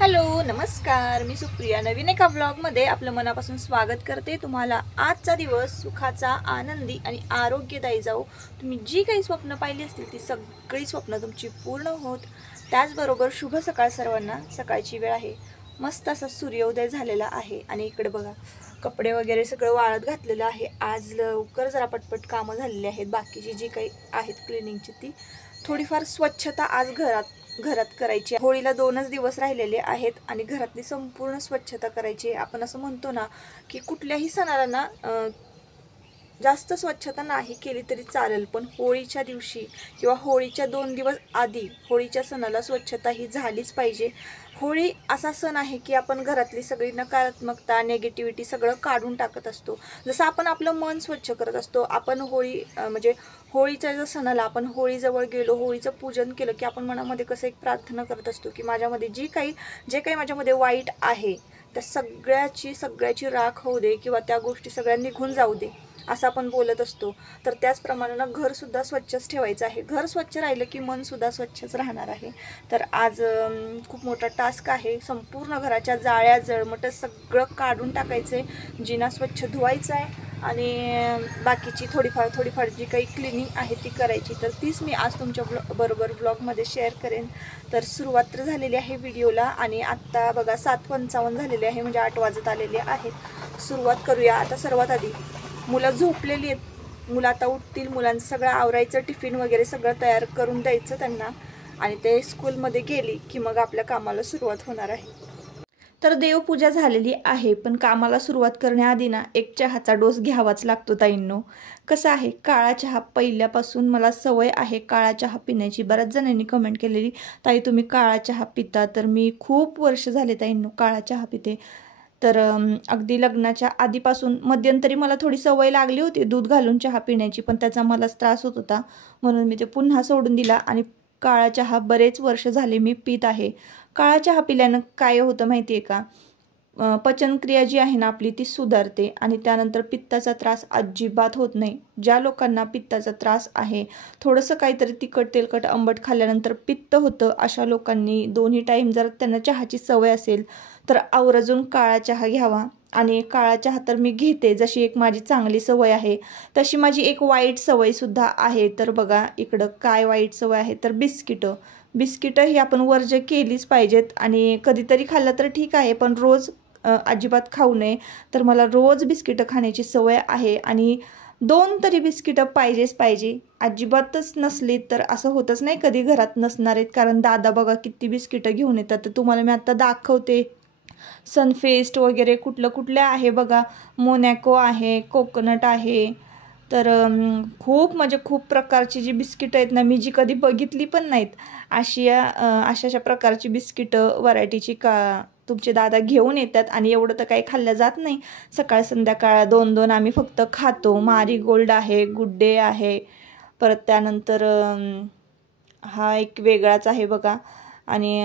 Hello नमस्कार, मी सुप्रिया नवीन एका व्लॉगमध्ये आपलं मनापासून स्वागत करते। तुम्हाला आजचा दिवस सुखाचा, आनंदी आणि आरोग्यदायी जाऊ। तुम्ही जी काही स्वप्न पाहिली असतील ती सगळी स्वप्न तुमची पूर्ण होत। त्याचबरोबर शुभ सकाळ सर्वांना। सकाळची वेळ आहे, मस्त असा सूर्योदय झालेला आहे आणि इकडे बघा कपडे वगैरे सगळं वाळत घातलेलं आहे। आज लवकर जरा पटपट कामं झालेली आहेत। बाकीची जी काही आहेत क्लिनिंगची ती थोडीफार स्वच्छता आज घरात करायची। होळीला 2च दिवस राहिलेले आहेत आणि घरातली संपूर्ण स्वच्छता करायची। आपण असं म्हणतो ना की कुठल्याही सणाला ना जास्त स्वच्छता नाही केली तरी चालेल, पण होळीच्या दिवशी किंवा होळीच्या 2 दिवस आधी होळीच्या सणाला स्वच्छता ही झालीच पाहिजे। होळी असा सण आहे की आपण घरातली सगळी नकारात्मकता, नेगेटिव्हिटी सगळं काढून टाकत असतो। जसं आपण आपलं मन स्वच्छ करत असतो, आपण म्हणजे होळीच्या ज्या सणाला आपण होळीजवळ गेलो, होळीचं पूजन केलं की आपण मनामध्ये कसं एक प्रार्थना करत असतो की माझ्यामध्ये जे काही माझ्यामध्ये वाईट आहे त्या सगळ्याची राख होऊ दे किंवा त्या गोष्टी सगळ्या निघून जाऊ दे असं आपण बोलत असतो। तर त्याचप्रमाणे ना घर सुद्धा स्वच्छच ठेवायचं आहे। घर स्वच्छ राहिलं की मन सुद्धा स्वच्छच राहणार आहे। तर आज खूप मोठा टास्क आहे। संपूर्ण घराच्या जाळ्या जळमट सगळं काढून टाकायचे, जिना स्वच्छ धुवायचा आहे आणि बाकीची थोडीफार जी काही क्लिनिंग आहे ती करायची। तर तीच मी आज तुमच्या बरोबर ब्लॉगमध्ये शेअर करेन। तर सुरुवात तर झालेली आहे व्हिडिओला आणि आत्ता बघा 7:55 झालेले आहे, म्हणजे 8 वाजत आलेले आहेत। सुरुवात करूया। आता सर्वात आधी मुलं झोपलेली आहेत, मुलं आता उठतील, मुलांचं सगळं आवरायचं, टिफिन वगैरे सगळं तयार करून द्यायचं त्यांना आणि ते स्कूलमध्ये गेली की मग आपल्या कामाला सुरुवात होणार आहे। तर देवपूजा झालेली आहे, पण कामाला सुरुवात करण्याआधी ना एक चहाचा डोस घ्यावाच लागतो ताईंनो। कसं आहे, काळा चहा पहिल्यापासून मला सवय आहे काळा चहा पिण्याची। बऱ्याच जणांनी कमेंट केलेली, ताई तुम्ही काळा चहा पिता, तर मी खूप वर्ष झाले ताईंनो काळा चहा पिते। तर अगदी लग्नाच्या आधीपासून मध्यंतरी मला थोडी सवय लागली होती दूध घालून चहा पिण्याची, पण त्याचा मलाच त्रास होत होता म्हणून मी ते पुन्हा सोडून दिला आणि काळा चहा बरेच वर्ष झाले मी पित आहे। काळा चहा पिल्यानं काय होतं माहिती आहे का, पचनक्रिया जी आहे ना आपली ती सुधारते आणि त्यानंतर पित्ताचा त्रास अजिबात होत नाही। ज्या लोकांना पित्ताचा त्रास आहे, थोडंसं काहीतरी तिखट तेलकट आंबट खाल्ल्यानंतर पित्त होतं, अशा लोकांनी दोन्ही टाईम जर त्यांना चहाची सवय असेल तर आवर्जून काळा चहा घ्यावा। आणि काळा चहा तर मी घेते, जशी एक माझी चांगली सवय आहे तशी माझी एक वाईट सवय सुद्धा आहे। तर बघा इकडं काय वाईट सवय आहे, तर बिस्किटं ही आपण वर्ज्य केलीच पाहिजेत आणि कधीतरी खाल्लं तर ठीक आहे, पण रोज अजिबात खाऊ नये। तर मला रोज बिस्किटं खाण्याची सवय आहे आणि 2 तरी बिस्किटं पाहिजे। अजिबातच नसली तर असं होतच नाही कधी घरात नसणार आहेत, कारण दादा बघा किती बिस्किटं घेऊन येतात। तर तुम्हाला मी आता दाखवते, सनफेस्ट वगैरे कुठलं आहे बघा, मोनॅको आहे, कोकोनट आहे। तर खूप प्रकारची जी बिस्किटं आहेत ना, मी जी कधी बघितली पण नाहीत अशा प्रकारची बिस्किटं व्हरायटीची तुमचे दादा घेऊन येतात आणि एवढं तर काही खाल्लं जात नाही। सकाळ संध्याकाळ 2-2 आम्ही फक्त खातो। मारी गोल्ड आहे, गुड डे आहे, परत त्यानंतर हा एक वेगळाच आहे बघा आणि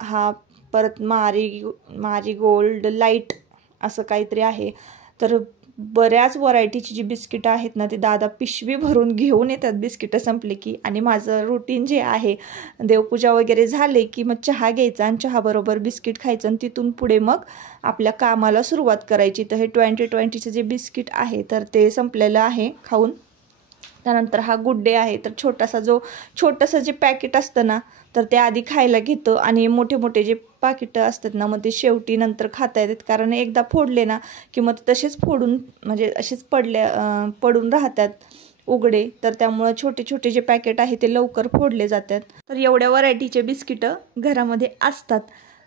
हा परत मारी गोल्ड लाईट असं काहीतरी आहे। तर बऱ्याच व्हरायटीची जी बिस्किटं आहेत ना, ती दादा पिशवी भरून घेऊन येतात बिस्किटं संपले की। आणि माझं रुटीन जे आहे, देवपूजा वगैरे झाले की मग चहा घ्यायचा आणि चहाबरोबर बिस्किट खायचं आणि तिथून पुढे मग आपल्या कामाला सुरुवात करायची। तर हे 2020चं जे बिस्किट आहे तर ते संपलेलं आहे खाऊन। त्यानंतर हा गुड डे आहे, तर छोटंसं जे पॅकेट असतं ना तर ते आधी खायला घेतो आणि मोठे जे पाकिटं असतात ना मग ते शेवटी नंतर खाता येतात, कारण एकदा फोडले ना की मग ते तसेच म्हणजे असेच पडून राहतात उघडे। तर त्यामुळं छोटे जे पॅकेट आहे ते लवकर फोडले जातात। तर एवढ्या व्हरायटीचे बिस्किटं घरामध्ये असतात,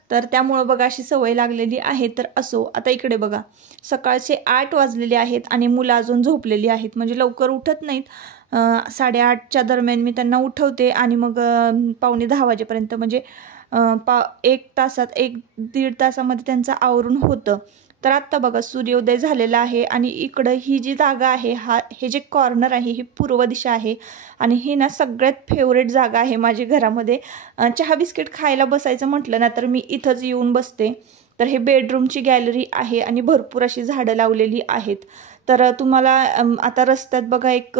तर त्यामुळं बघा अशी सवय लागलेली आहे। तर असो, आता इकडे बघा सकाळचे 8 वाजलेले आहेत आणि मुलं अजून झोपलेली आहेत, म्हणजे लवकर उठत नाहीत। 8:30च्या दरम्यान मी त्यांना उठवते आणि मग 9:45 वाजेपर्यंत म्हणजे 1-1.5 तासामध्ये त्यांचं आवरून होतं। तर आत्ता बघा सूर्योदय झालेला आहे आणि इकडं ही जी जागा आहे, हे जे कॉर्नर आहे ही पूर्व दिशा आहे आणि ही ना सगळ्यात फेवरेट जागा आहे माझी घरामध्ये। चहा बिस्किट खायला बसायचं म्हटलं ना तर मी इथंच येऊन बसते। तर हे बेडरूमची गॅलरी आहे आणि भरपूर अशी झाडं लावलेली आहेत। तर तुम्हाला आता रस्त्यात बघा एक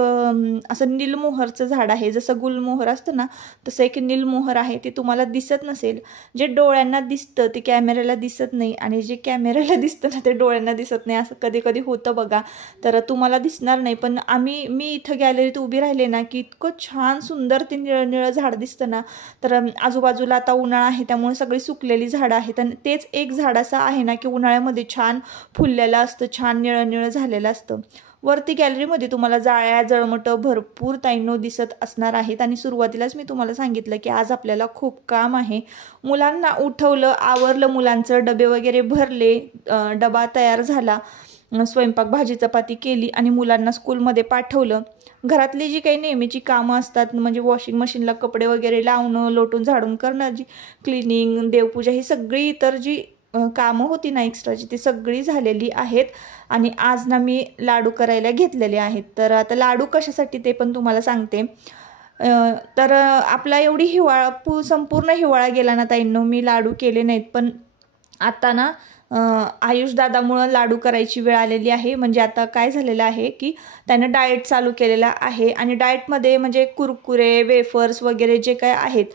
असं नीलमोहरचं झाड आहे, जसं गुलमोहर असतं ना तसं एक नीलमोहर आहे, ते तुम्हाला दिसत नसेल. जे डोळ्यांना दिसतं ते कॅमेऱ्याला दिसत नाही, आणि जे कॅमेऱ्याला दिसतं ना ते डोळ्यांना दिसत नाही, असं कधी कधी होतं बघा. तर तुम्हाला दिसणार नाही, पण मी इथं गॅलरीत उभी राहिले ना की इतकं छान सुंदर ते निळं निळं झाड दिसतं ना. तर आजूबाजूला आता उन्हाळा आहे त्यामुळे सगळी सुकलेली झाडं आहेत, आणि तेच एक झाड असं आहे ना की उन्हाळ्यामध्ये छान फुललेलं असतं, छान निळं निळं झालेलं असतं. वरती गॅलरीमध्ये तुम्हाला जाळ्या जळमटं भरपूर ताईंनो दिसत असणार आहेत. आणि सुरुवातीलाच मी तुम्हाला सांगितलं की आज आपल्याला खूप काम आहे. मुलांना उठवलं, आवरलं, मुलांचं डबे वगैरे भरले, डबा तयार झाला, स्वयंपाक भाजी चपाती केली आणि मुलांना स्कूलमध्ये पाठवलं. घरातली जी काही नेहमीची कामं असतात, म्हणजे वॉशिंग मशीनला कपडे वगैरे लावणं, लोटून झाडून करणं, जी क्लिनिंग, देवपूजा, ही सगळी इतर जी कामं होती ना एक्स्ट्राची ती सगळी झालेली आहेत. आणि आज ना मी लाडू करायला घेतलेले आहेत. तर आता लाडू कशासाठी ते पण तुम्हाला सांगते. तर आपला एवढी संपूर्ण हिवाळा गेला ना ताईंनो, मी लाडू केले नाहीत. पण आता ना आयुष दादामुळं लाडू करायची वेळ आलेली आहे. म्हणजे आता काय झालेलं आहे की त्यानं डाएट चालू केलेला आहे, आणि डाएटमध्ये म्हणजे कुरकुरे, वेफर्स वगैरे जे काय आहेत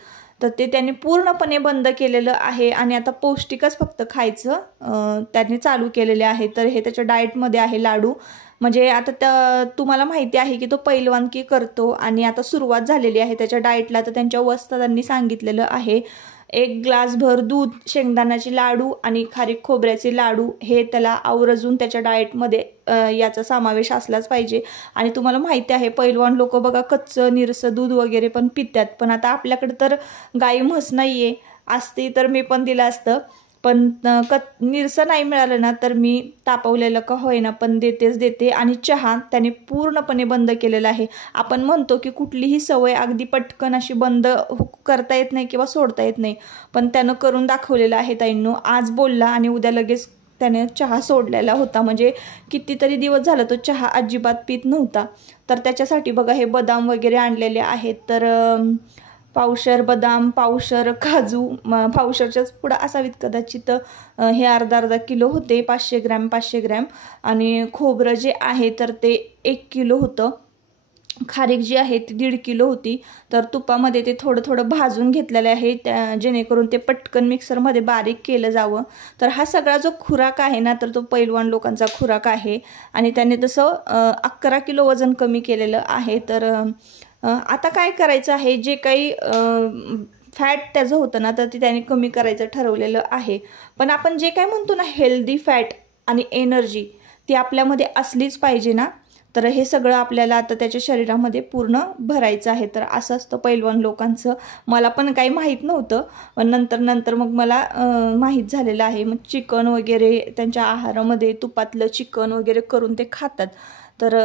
तर ते त्यांनी पूर्णपणे बंद केलेलं आहे, आणि आता पौष्टिकच फक्त खायचं त्यांनी चालू केलेले आहे. तर हे त्याच्या डाएटमध्ये आहे लाडू. म्हणजे आता तुम्हाला माहिती आहे की तो पैलवानकी करतो, आणि आता सुरुवात झालेली आहे त्याच्या डाएटला. तर त्यांच्या वस्तादांनी सांगितलेलं आहे 1 ग्लासभर दूध, शेंगदाण्याचे लाडू आणि खारीक खोबऱ्याचे लाडू हे त्याला आवर्जून त्याच्या डाएटमध्ये याचा समावेश असलाच पाहिजे. आणि तुम्हाला माहिती आहे पैलवान लोक बघा कच्चं निरसं दूध वगैरे पण पितात. पण आता आपल्याकडे तर गाई म्हस नाही आहे, असती तर मी पण दिलं असतं. पण निरसं नाही मिळालं ना तर मी तापवलेलं का होईना पण देते. आणि चहा त्याने पूर्णपणे बंद केलेला आहे. आपण म्हणतो की कुठलीही सवय अगदी पटकन अशी बंद करता येत नाही किंवा सोडता येत नाही, पण त्यानं करून दाखवलेलं आहे ताईंनो. आज बोलला आणि उद्या लगेच त्याने चहा सोडलेला होता. म्हणजे कितीतरी दिवस झालं तो चहा अजिबात पित नव्हता. तर त्याच्यासाठी बघा हे बदाम वगैरे आणलेले आहेत. तर पावशर बदाम, पावशर काजू, पावशरच्याच पुढं असावीत कदाचित, हे अर्धा किलो होते, 500 ग्रॅम. आणि खोबरं जे आहे तर ते 1 किलो होतं. खारीक जी आहे ती 1.5 किलो होती. तर तुपामध्ये ते थोडं भाजून घेतलेलं आहे, जेणेकरून ते पटकन मिक्सरमध्ये बारीक केलं जावं. तर हा सगळा जो खुराक आहे ना तर तो पैलवान लोकांचा खुराक आहे, आणि त्याने तसं 11 किलो वजन कमी केलेलं आहे. तर आता काय करायचं आहे, जे काही फॅट त्याचं होतं ना तर ते त्याने कमी करायचं ठरवलेलं आहे. पण आपण जे काय म्हणतो ना हेल्दी फॅट आणि एनर्जी ती आपल्यामध्ये असलीच पाहिजे ना. तर हे सगळं आपल्याला आता त्याच्या शरीरामध्ये पूर्ण भरायचं आहे. तर असं असतं पैलवान लोकांचं. मला पण काही माहीत नव्हतं, पण नंतर मग मला माहीत झालेलं आहे. मग चिकन वगैरे त्यांच्या आहारामध्ये तुपातलं चिकन वगैरे करून ते खातात. तर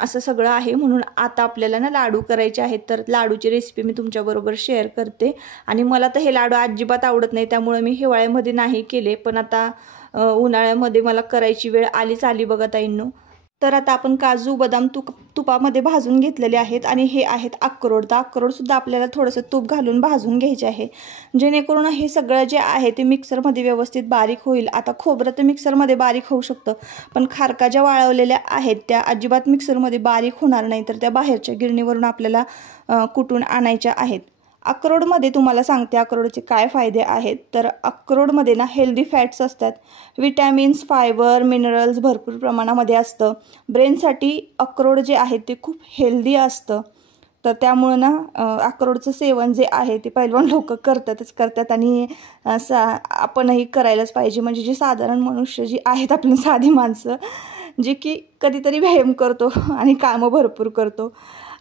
असं सगळं आहे. म्हणून आता आपल्याला ना लाडू करायचे आहेत. तर लाडूची रेसिपी मी तुमच्याबरोबर शेअर करते. आणि मला तर हे लाडू अजिबात आवडत नाही, त्यामुळे मी हिवाळ्यामध्ये नाही केले. पण आता उन्हाळ्यामध्ये मला करायची वेळ आली बघा ताईंनो. तर आता आपण काजू बदाम तुपामध्ये भाजून घेतलेले आहेत, आणि हे आहेत अक्रोड. तर अक्रोडसुद्धा आपल्याला थोडंसं तूप घालून भाजून घ्यायचे आहे, जेणेकरून हे सगळं जे आहे ते मिक्सरमध्ये व्यवस्थित बारीक होईल. आता खोबरं तर मिक्सरमध्ये बारीक होऊ शकतं, पण खारका ज्या वाळवलेल्या आहेत त्या अजिबात मिक्सरमध्ये बारीक होणार नाही. तर त्या बाहेरच्या गिरणीवरून आपल्याला कुटून आणायच्या आहेत. अक्रोडमध्ये तुम्हाला सांगते अक्रोडचे काय फायदे आहेत. तर अक्रोडमध्ये ना हेल्दी फॅट्स असतात, विटॅमिन्स, फायबर, मिनरल्स भरपूर प्रमाणामध्ये असतं. ब्रेनसाठी अक्रोड जे आहे ते खूप हेल्दी असतं. तर त्यामुळं ना अक्रोडचं सेवन जे आहे ते पैलवान लोक करतात, आणि आपणही करायलाच पाहिजे. म्हणजे जे साधारण मनुष्य जी आहेत आपली साधी माणसं, जे की कधीतरी व्यायाम करतो आणि कामं भरपूर करतो,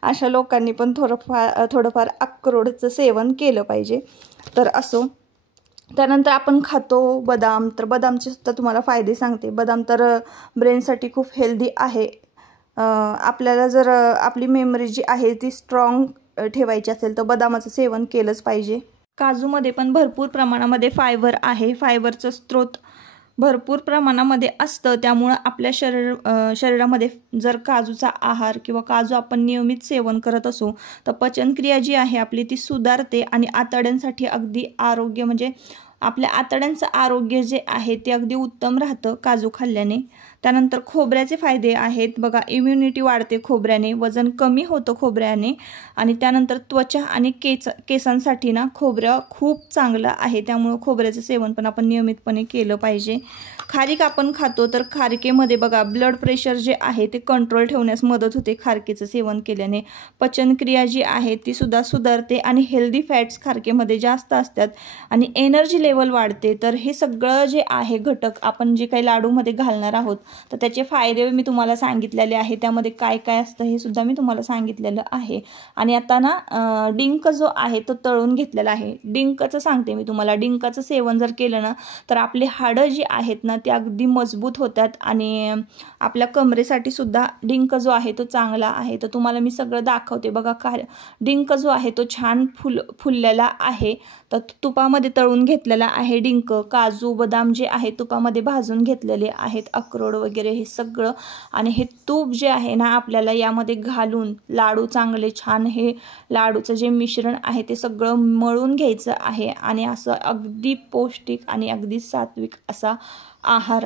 अशा लोकांनी पण थोडंफार अक्रोडचं सेवन केलं पाहिजे. तर असो. त्यानंतर आपण खातो बदाम. तर बदामचे सुद्धा तुम्हाला फायदे सांगते. बदाम तर ब्रेनसाठी खूप हेल्दी आहे. आपल्याला जर आपली मेमरी जी आहे ती स्ट्रॉंग ठेवायची असेल तर बदामाचं सेवन केलंच पाहिजे. काजूमध्ये पण भरपूर प्रमाणामध्ये फायबर आहे. फायबरचं स्रोत भरपूर प्रमाणामध्ये असतं, त्यामुळं आपल्या शरीरामध्ये जर काजूचा आहार किंवा काजू आपण नियमित सेवन करत असू तर पचनक्रिया जी आहे आपली ती सुधारते, आणि आतड्यांसाठी अगदी आरोग्य म्हणजे आपल्या आतड्यांचं आरोग्य जे आहे ते अगदी उत्तम राहतं काजू खाल्ल्याने। त्यानंतर खोबऱ्याचे फायदे आहेत बघा, इम्युनिटी वाढते खोबऱ्याने, वजन कमी होतं खोबऱ्याने, आणि त्यानंतर त्वचा आणि केसांसाठी ना खोबरं खूप चांगलं आहे, त्यामुळे खोबऱ्याचं सेवन पण आपण नियमितपणे केलं पाहिजे। खारीक आपण खातो तर खारकेमध्ये बघा ब्लड प्रेशर जे आहे ते कंट्रोल ठेवण्यास मदत होते खारकेचं सेवन केल्याने। पचनक्रिया जी आहे ती सुद्धा सुधारते आणि हेल्दी फॅट्स खारकेमध्ये जास्त असतात आणि एनर्जी लेवल वाढते। तर हे सगळं जे आहे घटक आपण जे काही लाडूमध्ये घालणार आहोत तर त्याचे फायदे मी तुम्हाला सांगितलेले आहे, त्यामध्ये काय काय असतं हे सुद्धा मी तुम्हाला सांगितलेलं आहे। आणि आता ना डिंक जो आहे तो तळून घेतलेला आहे। डिंकचं सांगते मी तुम्हाला, डिंकाचं सेवन जर केलं ना तर आपली हाडं जी आहेत ना ती अगदी मजबूत होतात आणि आपल्या कमरेसाठी सुद्धा डिंक जो आहे तो चांगला आहे। तर तुम्हाला मी सगळं दाखवते बघा, डिंक जो आहे तो छान फुललेला आहे, तर तुपामध्ये तळून घेतलेला आहे डिंक। काजू बदाम जे आहे तुपामध्ये भाजून घेतलेले आहेत, अक्रोड वगैरे हे सगळं, आणि हे तूप जे आहे ना आपल्याला यामध्ये घालून लाडू चांगले छान हे लाडूचं जे मिश्रण आहे ते सगळं मळून घ्यायचं आहे आणि असं अगदी पौष्टिक आणि अगदी सात्विक असा आहार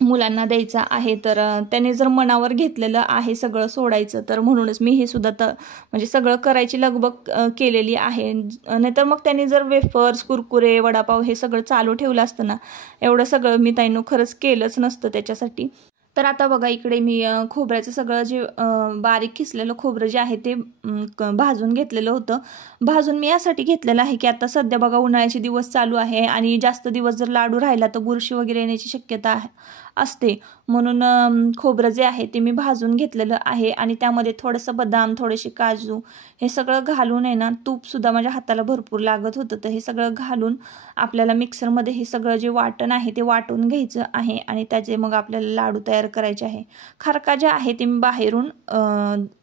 मुलांना द्यायचा आहे। तर त्याने जर मनावर घेतलेलं आहे सगळं सोडायचं, तर म्हणूनच मी हे सुद्धा म्हणजे सगळं करायची लगबग केलेली आहे। नाहीतर मग त्याने जर वेफर्स, कुरकुरे, वडापाव हे सगळं चालू ठेवलं असतं ना, एवढं सगळं मी ताईंनो खरंच केलंच नसतं त्याच्यासाठी। तर आता बघा इकडे मी खोबऱ्याचं सगळं जे बारीक खिसलेलं खोबरं जे आहे ते भाजून घेतलेलं होतं। भाजून मी यासाठी घेतलेलं आहे की आता सध्या बघा उन्हाळ्याचे दिवस चालू आहे आणि जास्त दिवस जर लाडू राहिला तर बुरशी वगैरे येण्याची शक्यता असते, म्हणून खोबरं जे आहे ते मी भाजून घेतलेलं आहे आणि त्यामध्ये थोडंसं बदाम, थोडेसे काजू हे सगळं घालून आहे ना, तूपसुद्धा माझ्या हाताला भरपूर लागत होतं, तर हे सगळं घालून आपल्याला मिक्सरमध्ये हे सगळं जे वाटण आहे ते वाटून घ्यायचं आहे आणि त्याचे मग आपल्याला लाडू तयार करायचे आहे। खारका जे आहे ते मी बाहेरून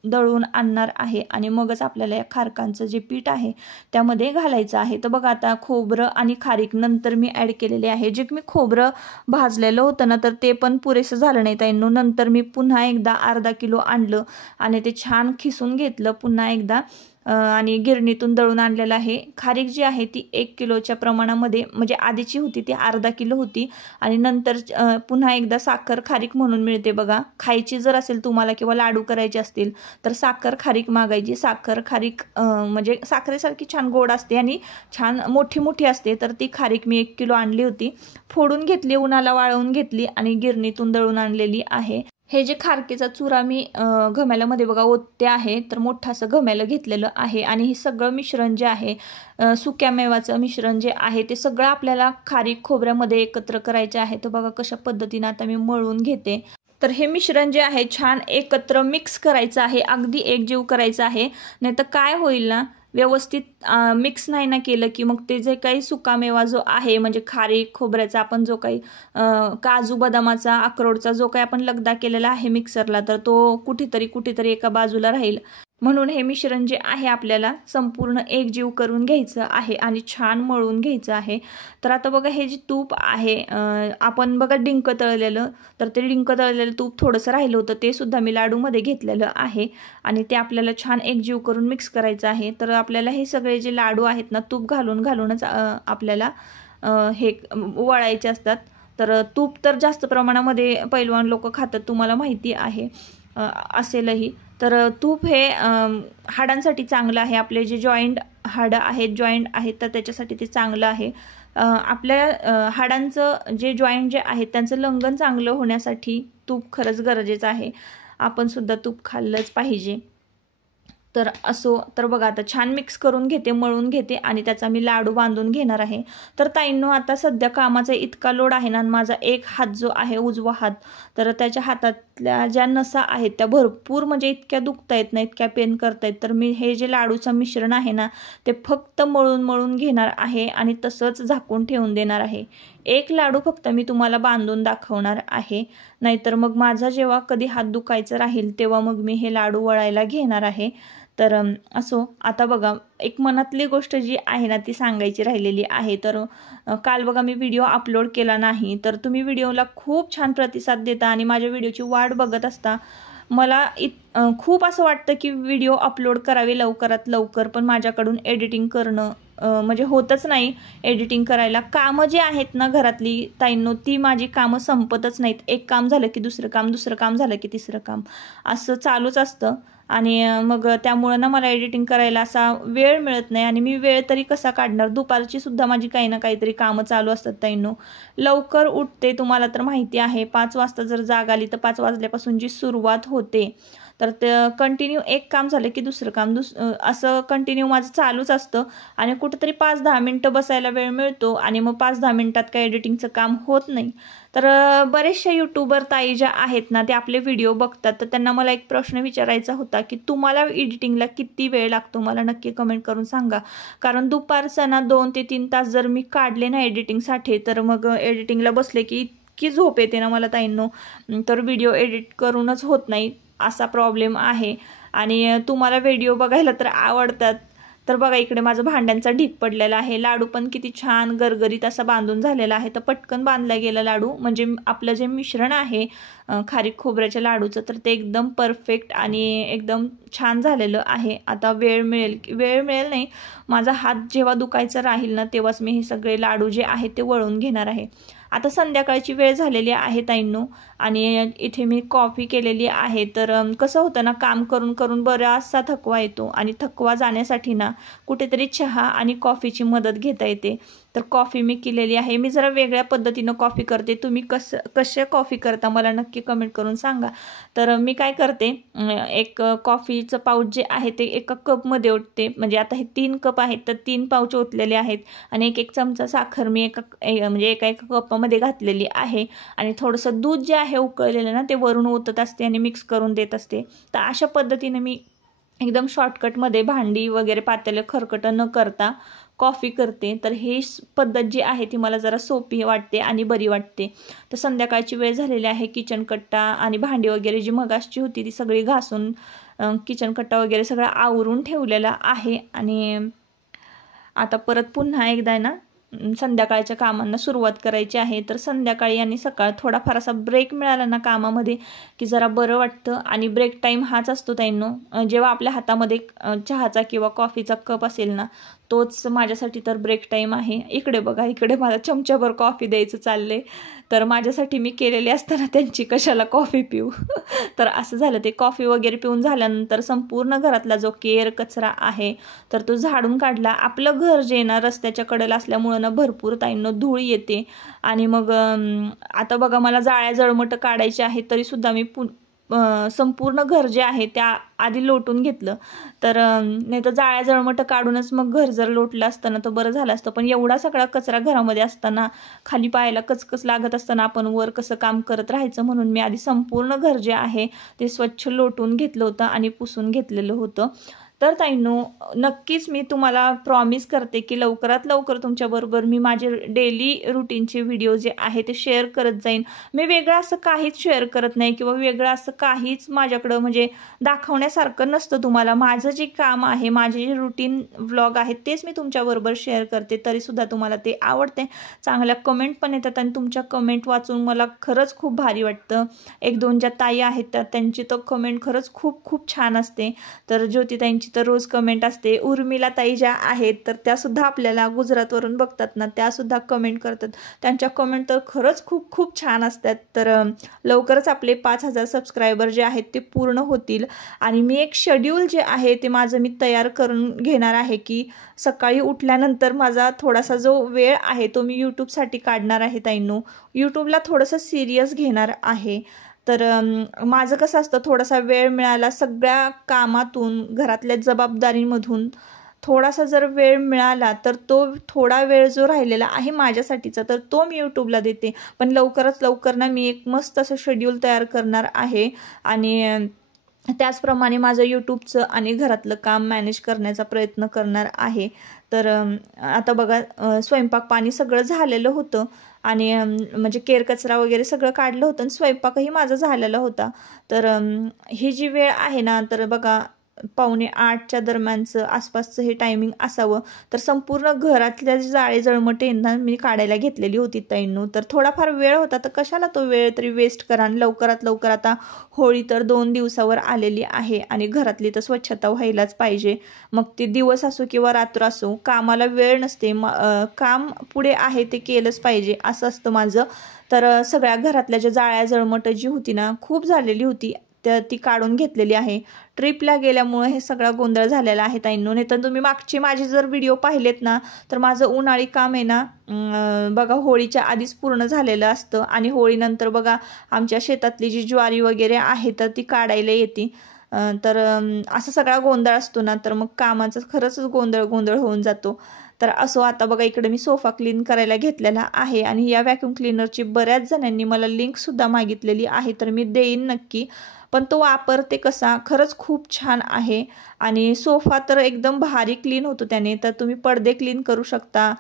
दळून आणणार आहे आणि मगच आपल्याला या खारकांचं जे पीठ आहे त्यामध्ये घालायचं आहे। तर बघा आता खोबरं आणि खारीक नंतर मी ॲड केलेले आहे। जे मी खोबरं भाजलेलं होतं ना तर ते पण पुरेसं झालं नाही ताईंनो, नंतर मी पुन्हा एकदा अर्धा किलो आणलं आणि ते छान खिसून घेतलं पुन्हा एकदा आणि गिरणीतून दळून आणलेलं आहे। खारीक जी आहे ती 1 किलोच्या प्रमाणामध्ये, म्हणजे आधीची होती ती अर्धा किलो होती आणि नंतर पुन्हा एकदा साखर खारीक म्हणून मिळते बघा, खायची जर असेल तुम्हाला किंवा लाडू करायचे असतील तर साखर खारीक मागायची। साखर खारीक म्हणजे साखरेसारखी छान गोड असते आणि छान मोठी मोठी असते, तर ती खारीक मी 1 किलो आणली होती, फोडून घेतली, उन्हाला वाळवून घेतली आणि गिरणीतून दळून आणलेली आहे। हे जे खारकेचा चुरा मी घमेल्यामध्ये बघा ओतते आहे, तर मोठं असं घमेलं घेतलेलं आहे आणि हे सगळं मिश्रण जे आहे सुक्या मेवाचं मिश्रण जे आहे ते सगळं आपल्याला खारीक खोबऱ्यामध्ये एकत्र करायचे आहे। तर बघा कशा पद्धतीने आता मी मळून घेते। तर हे मिश्रण जे आहे छान एकत्र मिक्स करायचं आहे, अगदी एकजीव करायचं आहे, नाहीतर काय होईल ना व्यवस्थित मिक्स नाही ना केलं की मग ते जे काही सुकामेवा जो आहे म्हणजे खारीक खोबऱ्याचा आपण जो काही काजू बदामाचा अक्रोडचा जो काही आपण लगदा केलेला आहे मिक्सरला, तर तो कुठेतरी एका बाजूला राहील। म्हणून हे मिश्रण जे आहे आपल्याला संपूर्ण एकजीव करून घ्यायचं आहे आणि छान मळून घ्यायचं आहे। तर आता बघा हे जे तूप आहे आपण बघा डिंक तळलेलं, तर ते डिंक तळलेलं तूप थोडंसं राहिलं होतं ते सुद्धा मी लाडूमध्ये घेतलेलं आहे आणि ते आपल्याला छान एकजीव करून मिक्स करायचं आहे। तर आपल्याला हे सगळे जे लाडू आहेत ना तूप घालूनच आपल्याला हे वळायचे असतात। तर तूप तर जास्त प्रमाणामध्ये पैलवान लोक खातात, तुम्हाला माहिती आहे असेलही। तर तूप हे हाडांसाठी चांगलं आहे, आपले जे हाडं आहेत तर त्याच्यासाठी ते चांगलं आहे। आपल्या हाडांचं जे जॉईंट जे आहेत त्यांचं लंघन चांगलं होण्यासाठी तूप खरंच गरजेचं आहे, आपण सुद्धा तूप खाल्लंच पाहिजे। तर असो, तर बघा आता छान मिक्स करून घेते, मळून घेते आणि त्याचा मी लाडू बांधून घेणार आहे। तर ताईंनो आता सध्या कामाचा इतका लोड आहे ना, माझा एक हात जो आहे उजवा हात, तर त्याच्या हातातल्या ज्या नसा आहेत त्या भरपूर म्हणजे इतक्या दुखतायत ना, इतक्या पेन करतायत, तर मी हे जे लाडूचं मिश्रण आहे ना ते फक्त मळून घेणार आहे आणि तसंच झाकून ठेवून देणार आहे। एक लाडू फक्त मी तुम्हाला बांधून दाखवणार आहे, नाहीतर मग माझा जेव्हा कधी हात दुखायचं राहील तेव्हा मग मी हे लाडू वळायला घेणार आहे। तर असो, आता बघा एक मनातली गोष्ट जी आहे ना ती सांगायची राहिलेली आहे। तर काल बघा मी व्हिडिओ अपलोड केला नाही, तर तुम्ही व्हिडिओला खूप छान प्रतिसाद देता आणि माझ्या व्हिडिओची वाट बघत असता। मला खूप असं वाटतं की व्हिडिओ अपलोड करावे लवकरात लवकर, पण माझ्याकडून एडिटिंग करणं म्हणजे होतच नाही एडिटिंग करायला. कामं जी आहेत ना घरातली ताईंनो, ती माझी कामं संपतच नाहीत. एक काम झालं की दुसरं काम, दुसरं काम झालं की तिसरं काम, असं चालूच असतं. आणि मग त्यामुळं ना मला एडिटिंग करायला असा वेळ मिळत नाही. आणि मी वेळ तरी कसा काढणार, दुपारची सुद्धा माझी काही ना काहीतरी कामं चालू असतात ताईंनो. लवकर उठते, तुम्हाला तर माहिती आहे. 5 वाजता जर जाग आली तर 5 वाजल्यापासून जी सुरुवात होते, तर ते कंटिन्यू एक काम झालं की दुसरं काम, असं कंटिन्यू माझं चालूच असतं. आणि कुठंतरी 5-10 मिनटं बसायला वेळ मिळतो आणि मग 5-10 मिनटात काही एडिटिंगचं काम होत नाही. तर बरेचशा यूट्यूबर ताई ज्या आहेत ना, ते आपले व्हिडिओ बघतात. तर त्यांना मला एक प्रश्न विचारायचा होता की तुम्हाला एडिटिंगला किती वेळ लागतो, मला नक्की कमेंट करून सांगा. कारण दुपारचा ना 2 ते 3 तास जर मी काढले ना एडिटिंगसाठी, तर मग एडिटिंगला बसले की इतकी झोप येते ना मला ताईंनो, तर व्हिडिओ एडिट करूनच होत नाही, असा प्रॉब्लेम आहे. आणि तुम्हाला व्हिडिओ बघायला तर आवडतात. तर बघा इकडे माझं भांड्यांचा ढीग पडलेला आहे. लाडू पण किती छान गरगरीत असा बांधून झालेला आहे. तर पटकन बांधला गेला लाडू. म्हणजे आपलं जे मिश्रण आहे खारीक खोबऱ्याच्या लाडूचं, तर ते एकदम परफेक्ट आणि एकदम छान झालेलं आहे. आता वेळ मिळेल नाही, माझा हात जेव्हा दुखायचा राहील ना, तेव्हाच मी हे सगळे लाडू जे आहेत ते वळून घेणार आहे. आता संध्याकाळची वेळ झालेली आहे ताईंनो, आणि इथे मी कॉफी केलेली आहे. तर कसं होतं ना, काम करून करून बराचसा थकवा येतो, आणि थकवा जाण्यासाठी ना कुठेतरी चहा आणि कॉफीची मदत घेता येते. तर कॉफी मी केलेली आहे. मी जरा वेगळ्या पद्धतीनं कॉफी करते. तुम्ही कशा कॉफी करता मला नक्की कमेंट करून सांगा. तर मी काय करते, एक कॉफीचं पाऊच जे आहे ते एका कपमध्ये ओतते. म्हणजे आता हे 3 कप आहेत, तर 3 पाऊच ओतलेले आहेत. आणि एक चमचा साखर मी एका कपामध्ये घातलेली आहे. आणि थोडंसं दूध जे आहे उकळलेलं ना, ते वरून ओतत असते आणि मिक्स करून देत असते. तर अशा पद्धतीने मी एकदम शॉर्टकटमध्ये भांडी वगैरे पातेलं खरकटं न करता कॉफी करते. तर ही पद्धत जी आहे ती मला जरा सोपी वाटते आणि बरी वाटते. तर संध्याकाळची वेळ झालेली आहे. किचन कट्टा आणि भांडी वगैरे जी मगाशी होती ती सगळी घासून किचन कट्टा वगैरे सगळं आवरून ठेवलेला आहे. आणि आता परत पुन्हा एकदा ना संध्याकाळच्या कामांना सुरुवात करायची आहे. तर संध्याकाळी आणि सकाळ थोडाफार असा ब्रेक मिळाला ना कामामध्ये की जरा बरं वाटतं. आणि ब्रेक टाईम हाच असतो ताईंनो, जेव्हा आपल्या हातामध्ये चहाचा किंवा कॉफीचा कप असेल ना, तोच माझ्यासाठी तर ब्रेक टाईम आहे. इकडे बघा, इकडे मला चमच्याभर कॉफी द्यायचं चालले. तर माझ्यासाठी मी केलेली असताना त्यांची कशाला कॉफी पिऊ. तर असं झालं. ते कॉफी वगैरे पिऊन झाल्यानंतर संपूर्ण घरातला जो केर कचरा आहे तर तो झाडून काढला. आपलं घर जे ना रस्त्याच्या कडेला असल्यामुळं ना भरपूर ताईंनो धूळ येते. आणि मग आता बघा मला जाळ्या जळमटं काढायचे आहेत, तरीसुद्धा मी संपूर्ण घर जे आहे त्या आधी लोटून घेतलं. तर नाही तर जाळ्या जळमटं काढूनच मग घर जर लोटलं असतं ना तर बरं झालं असतं. पण एवढा सगळा कचरा घरामध्ये असताना, खाली पायाला कचकच लागत असताना आपण वर कसं काम करत राहायचं, म्हणून मी आधी संपूर्ण घर जे आहे ते स्वच्छ लोटून घेतलं होतं आणि पुसून घेतलेलं होतं. तर ताईंनो, नक्कीच मी तुम्हाला प्रॉमिस करते की लवकरात लवकर तुमच्याबरोबर मी माझे डेली रुटीनचे व्हिडिओ जे आहे ते शेअर करत जाईन. मी वेगळं असं काहीच शेअर करत नाही किंवा वेगळं असं काहीच माझ्याकडं म्हणजे दाखवण्यासारखं नसतं तुम्हाला. माझं जे काम आहे, माझे जे रुटीन व्लॉग आहेत तेच मी तुमच्याबरोबर शेअर करते. तरीसुद्धा तुम्हाला ते आवडते. चांगल्या कमेंट पण येतात आणि तुमच्या कमेंट वाचून मला खरंच खूप भारी वाटतं. 1-2 ज्या ताई आहेत तर त्यांची तर कमेंट खरंच खूप खूप छान असते. तर ज्योतिताईंची तर रोज कमेंट असते. उर्मिला ताई ज्या आहेत तर त्यासुद्धा आपल्याला गुजरातवरून बघतात ना, त्यासुद्धा कमेंट करतात. त्यांच्या कमेंट तर खरंच खूप खूप छान असतात. तर लवकरच आपले 5000 सबस्क्रायबर जे आहेत ते पूर्ण होतील. आणि मी एक शेड्यूल जे आहे ते माझं मी तयार करून घेणार आहे की सकाळी उठल्यानंतर माझा थोडासा जो वेळ आहे तो मी यूट्यूबसाठी काढणार आहे ताईंनो. यूट्यूबला थोडंसं सिरियस घेणार आहे. तर माझं कसं असतं, थोडासा वेळ मिळाला सगळ्या कामातून, घरातल्या जबाबदारीमधून थोडासा जर वेळ मिळाला तर तो थोडा वेळ जो राहिलेला आहे माझ्यासाठीचा तर तो मी यूट्यूबला देते. पण लवकरात लवकर ना मी एक मस्त असं शेड्यूल तयार करणार आहे. आणि त्याचप्रमाणे माझं यूट्यूबचं आणि घरातलं काम मॅनेज करण्याचा प्रयत्न करणार आहे. तर आता बघा स्वयंपाक पाणी सगळं झालेलं होतं. आणि म्हणजे केर कचरा वगैरे सगळं काढलं होतं आणि स्वयंपाकही माझा झालेला होता. तर ही जी वेळ आहे ना, तर बघा 7:45च्या दरम्यानचं आसपासचं हे टायमिंग असावं. तर संपूर्ण घरातल्या जाळे जळमटे ना मी काढायला घेतलेली होती ताईंनो. तर थोडाफार वेळ होता, तर कशाला तो वेळ तरी वेस्ट करा. आणि लवकरात लवकर आता होळी तर 2 दिवसावर आलेली आहे आणि घरातली तर स्वच्छता व्हायलाच पाहिजे. मग ते दिवस असो किंवा रात्र असो, कामाला वेळ नसते. काम पुढे आहे ते केलंच पाहिजे असं असतं माझं. तर सगळ्या घरातल्या ज्या जाळ्या जळमट जी होती ना, खूप झालेली होती, ती काढून घेतलेली आहे. ट्रिपला गेल्यामुळे हे सगळा गोंधळ झालेला आहे ताईंनो. नाही तर तुम्ही मागचे माझे जर व्हिडिओ पाहिलेत ना, तर माझं उन्हाळी काम आहे ना बघा होळीच्या आधीच पूर्ण झालेलं असतं आणि होळीनंतर बघा आमच्या शेतातली जी ज्वारी वगैरे आहे तर ती काढायला येते. तर असा सगळा गोंधळ असतो ना, तर मग कामाचा खरंच गोंधळ होऊन जातो. तर असो, आता बघा इकडे मी सोफा क्लीन करायला घेतलेला आहे आणि या व्हॅक्यूम क्लीनरची बऱ्याच जणांनी मला लिंकसुद्धा मागितलेली आहे, तर मी देईन नक्की. पण तो वापरते कसा, खरंच खूप छान आहे. आणि सोफा तर एकदम भारी क्लीन होतो त्याने. तर तुम्ही पडदे क्लीन करू शकता,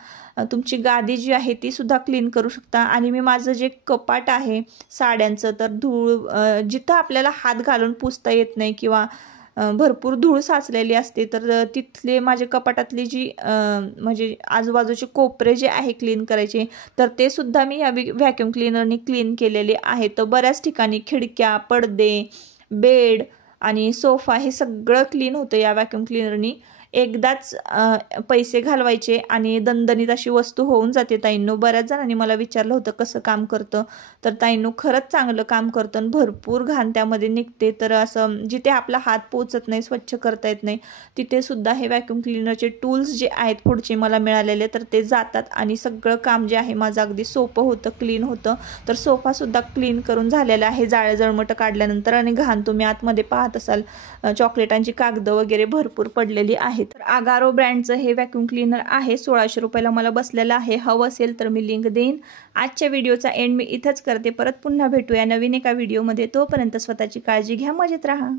तुमची गादी जी आहे ती सुद्धा क्लीन करू शकता. आणि मी माझं जे कपाट आहे साड्यांचं, तर धूळ जिथं आपल्याला हात घालून पुसता येत नाही किंवा भरपूर धूळ साचलेली असते, तर तिथले माझे कपाटातली जी म्हणजे आजूबाजूचे कोपरे जे आहे क्लीन करायचे, तर ते सुद्धा मी या व्हॅक्यूम क्लीनरनी क्लीन केलेले आहे. तर बऱ्याच ठिकाणी खिडक्या, पडदे, बेड आणि सोफा हे सगळं क्लीन होतं या व्हॅक्यूम क्लीनरनी. एकदाच पैसे घालवायचे आणि दणदणीत अशी वस्तू होऊन जाते ताईंनो. बऱ्याच जणांनी मला विचारलं होतं कसं काम करतं, तर ताईंनो खरंच चांगलं काम करतं आणि भरपूर घाण त्यामध्ये निघते. तर असं जिथे आपला हात पोचत नाही, स्वच्छ करता येत नाही, तिथे सुद्धा हे व्हॅक्यूम क्लीनरचे टूल्स जे आहेत पुढचे मला मिळालेले, तर ते जातात आणि सगळं काम जे आहे माझं अगदी सोपं होतं, क्लीन होतं. तर सोफासुद्धा क्लीन करून झालेला आहे जाळं जळमटं काढल्यानंतर. आणि घाण तुम्ही आतमध्ये पाहत असाल, चॉकलेटांची कागदं वगैरे भरपूर पडलेली आहेत. तर आगारो ब्रँडचं हे व्हॅक्यूम क्लीनर आहे. 1600 रुपयाला मला बसलेलं आहे. हवं असेल तर मी लिंक देईन. आजच्या व्हिडिओचा एंड मी इथंच करते. परत पुन्हा भेटूया नवीन एका व्हिडिओमध्ये. तोपर्यंत स्वतःची काळजी घ्या, मजेत राहा.